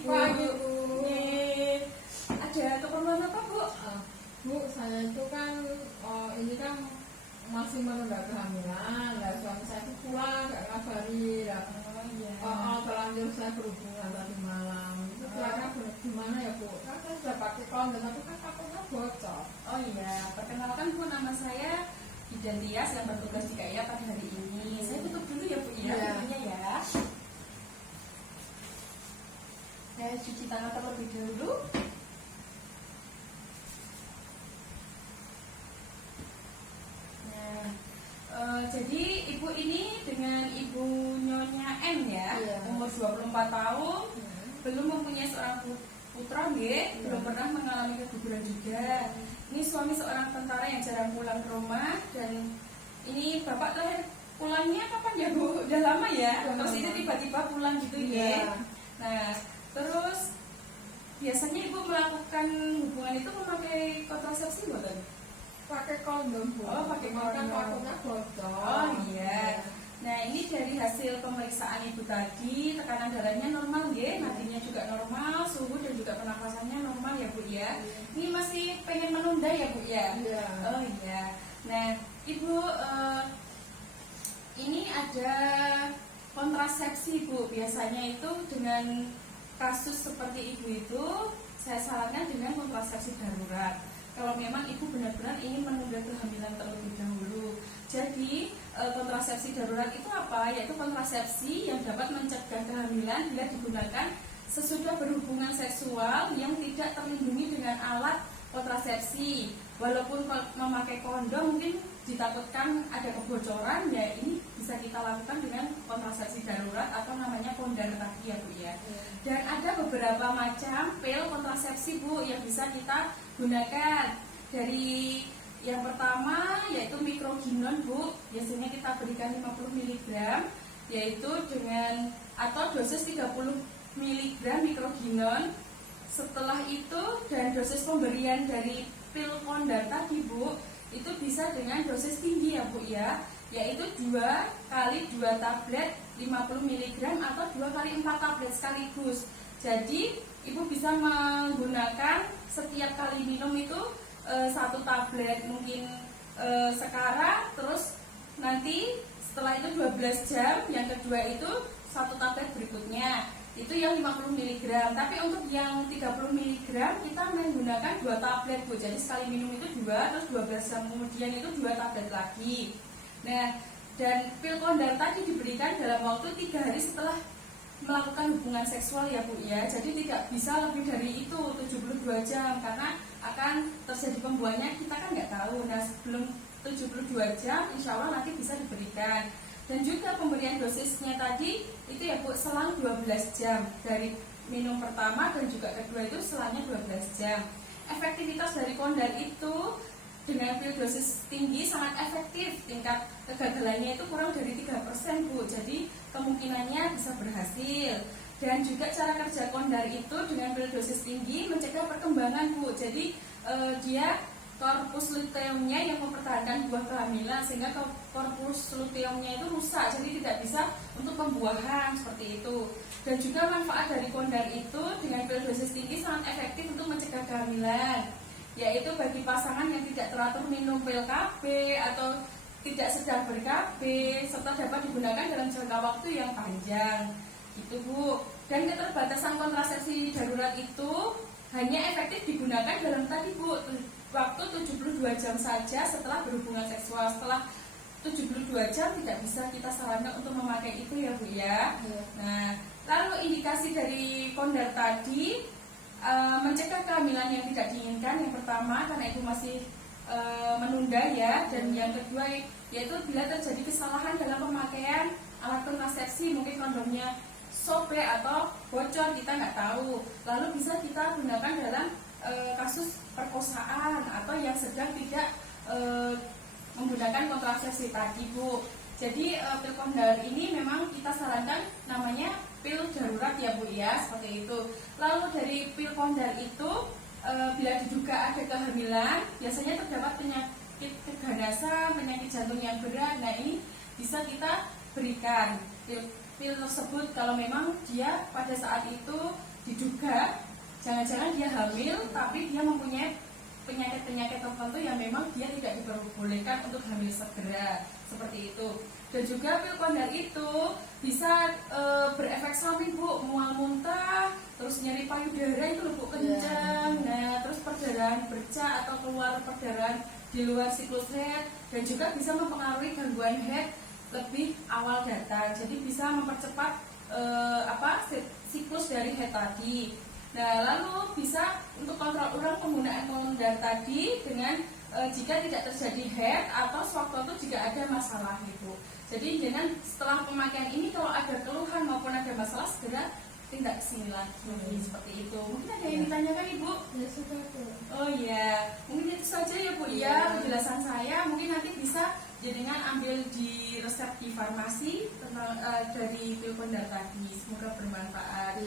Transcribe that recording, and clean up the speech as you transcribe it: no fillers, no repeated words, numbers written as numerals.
Bu. Pagi, Bu. Nih, ada keperluan apa, Bu? Bu, saya itu kan ini kan masih menunda kehamilan. Lah suami saya itu pulang nggak ngabari. Lah, Oh iya. terlanjur saya berhubungan tadi malam. Itu kira-kira gimana ya, Bu? Kan saya sudah pakai kondom, tapi kan takutnya bocor. Oh iya, perkenalkan Bu, nama saya Bidan Tias yang bertugas di KIA pada hari ini. Saya tutup dulu ya Bu ya, Iya. pintunya ya. Saya cuci tangan terlebih dahulu. Nah, jadi ibu ini dengan Ibu Nyonya M ya, Iya. umur 24 tahun, belum mempunyai seorang putra, nggih, belum pernah mengalami keguguran juga. Ini suami seorang tentara yang jarang pulang ke rumah, dan ini bapak terakhir pulangnya kapan ya Bu? Udah lama ya? Udah Terus lama. ini tiba-tiba pulang gitu Iya. ya? Nah, terus biasanya ibu melakukan hubungan itu memakai kontrasepsi bukan? Pakai kondom, Bu. Oh, pakai Kan kondom. takutnya bocor. Oh iya. Nah, ini dari hasil pemeriksaan ibu tadi, tekanan darahnya normal nggih, nadinya juga normal, suhu dan juga pernapasannya normal ya Bu ya. Ini masih pengen menunda ya Bu ya? Iya. Oh iya. Nah, Ibu ini ada kontrasepsi Bu. Biasanya itu dengan kasus seperti Ibu itu saya sarankan dengan kontrasepsi darurat. Kalau memang ibu benar-benar ingin menunda kehamilan terlebih dahulu. Jadi kontrasepsi darurat itu apa? Yaitu kontrasepsi yang dapat mencegah kehamilan bila digunakan sesudah berhubungan seksual yang tidak terlindungi dengan alat kontrasepsi. Walaupun memakai kondom mungkin ditakutkan ada kebocoran, ya ini bisa kita lakukan dengan kontrasepsi darurat atau namanya kondar tadi ya Bu ya. Dan ada beberapa macam pil kontrasepsi Bu yang bisa kita gunakan. Dari yang pertama yaitu mikroginon Bu, biasanya kita berikan 50 mg, yaitu dengan atau dosis 30 mg mikroginon. Setelah itu dan dosis pemberian dari pil kondar tadi Bu, itu bisa dengan dosis tinggi ya Bu ya, yaitu 2 kali 2 tablet 50 mg atau 2 kali 4 tablet sekaligus. Jadi ibu bisa menggunakan setiap kali minum itu 1 tablet mungkin sekarang, terus nanti setelah itu 12 jam yang kedua itu 1 tablet berikutnya, itu yang 50 mg. Tapi untuk yang 30 mg kita menggunakan 2 tablet Bu. Jadi sekali minum itu 2, terus 12 jam kemudian itu 2 tablet lagi. Nah, dan pil kondar tadi diberikan dalam waktu 3 hari setelah melakukan hubungan seksual ya Bu ya. Jadi tidak bisa lebih dari itu 72 jam karena akan terjadi pembuahannya kita kan nggak tahu. Nah, sebelum 72 jam insya Allah nanti bisa diberikan. Dan juga pemberian dosisnya tadi itu ya Bu selang 12 jam dari minum pertama dan juga kedua itu selangnya 12 jam. Efektivitas dari kondar itu dengan pil dosis tinggi sangat efektif, tingkat kegagalannya itu kurang dari 3% Bu. Jadi kemungkinannya bisa berhasil. Dan juga cara kerja kondar itu dengan pil dosis tinggi mencegah perkembangan Bu. Jadi dia korpus luteumnya yang mempertahankan buah kehamilan, sehingga korpus luteumnya itu rusak, jadi tidak bisa untuk pembuahan seperti itu. Dan juga manfaat dari kondar itu dengan pil dosis tinggi sangat efektif untuk mencegah kehamilan, yaitu bagi pasangan yang tidak teratur minum pil KB atau tidak sedang ber-KB, serta dapat digunakan dalam jangka waktu yang panjang gitu Bu. Dan keterbatasan kontrasepsi darurat itu hanya efektif digunakan dalam tadi Bu waktu 72 jam saja setelah berhubungan seksual. Setelah 72 jam tidak bisa kita sarankan untuk memakai itu ya Bu ya. Nah, lalu indikasi dari kondar tadi mencegah kehamilan yang tidak diinginkan. Yang pertama karena ibu masih menunda ya, dan yang kedua yaitu bila terjadi kesalahan dalam pemakaian alat kontrasepsi, mungkin kondomnya sobek atau bocor, kita nggak tahu. Lalu bisa kita gunakan dalam kasus perkosaan atau yang sedang tidak menggunakan kontrasepsi tadi Bu. Jadi pil kondar ini memang kita sarankan namanya pil darurat ya Bu ya, seperti itu. Lalu dari pil kondar itu bila diduga ada kehamilan, biasanya terdapat penyakit keganasan, penyakit jantung yang berat. Nah, ini bisa kita berikan pil tersebut kalau memang dia pada saat itu diduga jangan-jangan dia hamil tapi dia mempunyai penyakit-penyakit tertentu yang memang dia tidak diperbolehkan untuk hamil segera, seperti itu. Dan juga pil kondar itu bisa berefek samping Bu, mual muntah, terus nyeri payudara itu loh Bu, kencang. Nah, terus perdarahan bercak atau keluar perdarahan di luar siklus haid, dan juga bisa mempengaruhi gangguan haid lebih awal datang. Jadi bisa mempercepat siklus dari haid tadi. Nah, lalu bisa untuk kontrol ulang penggunaan kondar tadi dengan jika tidak terjadi haid atau sewaktu-waktu jika ada masalah Ibu. Jadi jangan setelah pemakaian ini kalau ada keluhan maupun ada masalah segera tindak kesini lagi seperti itu. Mungkin ada yang ditanyakan Ibu? Ya sudah Bu. Oh iya, mungkin itu saja ya Bu ya penjelasan saya. Mungkin nanti bisa jenengan ambil di resep di farmasi tentang dari pil kondar tadi. Semoga bermanfaat.